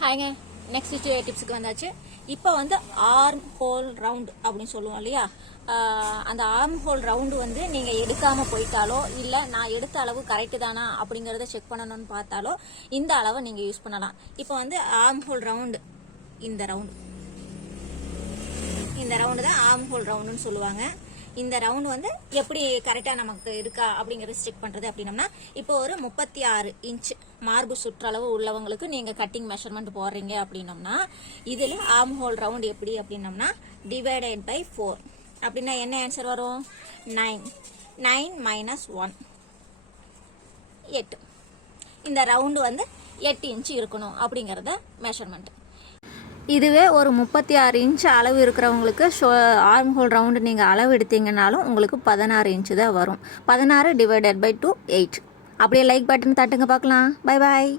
ஹாய்ங்க. Next டிப்ஸுக்கு வந்தாச்சு. இப்போ வந்து ஆர்ம் ஹோல் ரவுண்ட் அப்படின்னு சொல்லுவோம் இல்லையா? அந்த ஆர்ம் ஹோல் ரவுண்டு வந்து நீங்கள் எடுக்காமல் போயிட்டாலோ இல்லை நான் எடுத்த அளவு கரெக்டு தானா அப்படிங்கிறத செக் பண்ணணும்னு பார்த்தாலோ இந்த அளவை நீங்கள் யூஸ் பண்ணலாம். இப்போ வந்து ஆர்ம் ஹோல் ரவுண்டு, இந்த ரவுண்டு தான் ஆர்ம் ஹோல் ரவுண்டுன்னு சொல்லுவாங்க. இந்த ரவுண்டு வந்து எப்படி கரெக்டாக நமக்கு இருக்கா அப்படிங்கிறத செக் பண்ணுறது அப்படின்னம்னா, இப்போ ஒரு 36 இன்ச் மார்பு சுற்றளவு உள்ளவங்களுக்கு நீங்கள் கட்டிங் மெஷர்மெண்ட் போடுறீங்க அப்படின்னம்னா, இதில் ஆர்ம் ஹோல் ரவுண்டு எப்படி அப்படின்னம்னா டிவைடட் பை 4 அப்படின்னா என்ன ஆன்சர் வரும்? 9. 9 மைனஸ் 1 8. இந்த ரவுண்டு வந்து 8 இன்ச்சு இருக்கணும் அப்படிங்கிறத மெஷர்மெண்ட். இதுவே ஒரு 36 இன்ச் அளவு இருக்கிறவங்களுக்கு ஆர்ம் ஹோல் ரவுண்டு நீங்கள் அளவு எடுத்தீங்கன்னாலும் உங்களுக்கு 16 இன்ச்சு தான் வரும். 16 டிவைடட் பை 2 8. அப்படியே லைக் பட்டன் தட்டுங்க பார்க்கலாம். Bye bye.